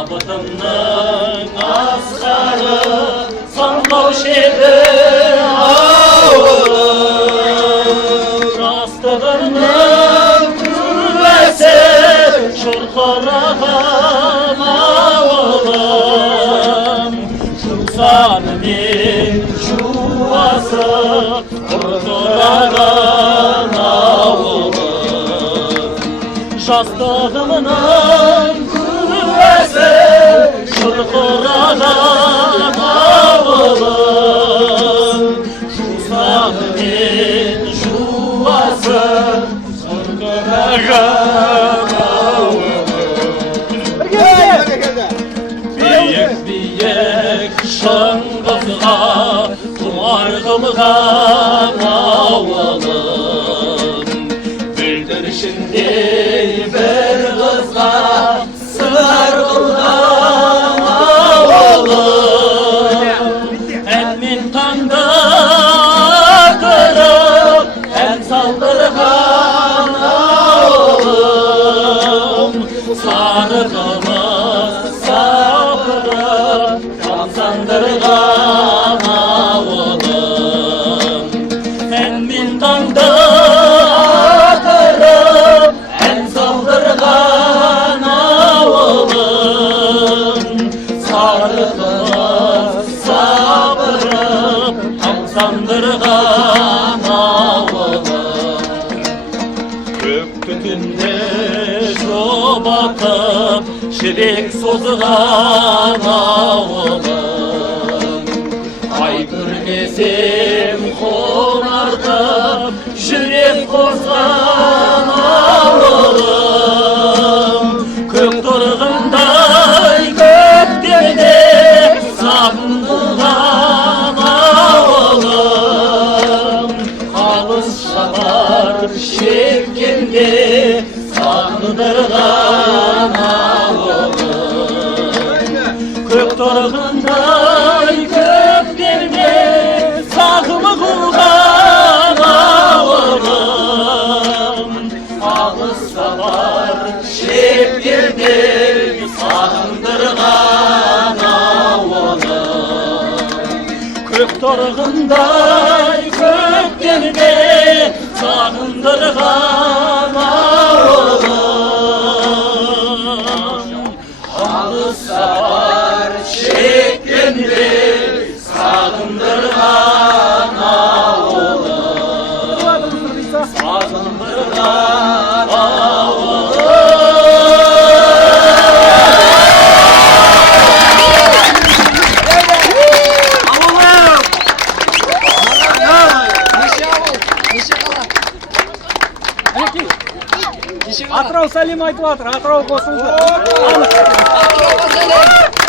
Şabıtımның asqarı sanlaş edi ağılım. Rastığımның küvəsi şırxırağım ağılım. Şusanımın çuvası qırxırağım ağılım. Şastığımның küvəsi şırxırağım ağılım. Şusanımın çuvası qırxırağım ağılım. Biyek biyek şangızğa tumargılğam ağılım. Bildirişindi bir kızga sığar kılğam ağılım. Emmin tandırıp em saldırğam ağılım. Sarıqımız sapırıp can sandırğam ağılım. Emmin tandırıp em saldırğam ağılım. Sarıqımız sapırıp can sandırğam ağılım. Kök tütünde şobatıp şirik sozğan ağılım. Aygır gezim konartıp şirik kozğan ağılım. Kök durğunday gökderde sabunluğan ağılım. Halız şalar şevkindi sağdırğan ağılım. Kök durğunday gökderde sağlığılğan ağılım. Halız şalar şevkindi sağdırğan ağılım. Kök durğunday gökderde sağındırğan ağılım. Halı sar şeklinde sağındırğan ağılım. Sağındırğan ağılım. Атырау сәлем айтып жатыр, Атырау қосылды. Атырауға сәлем.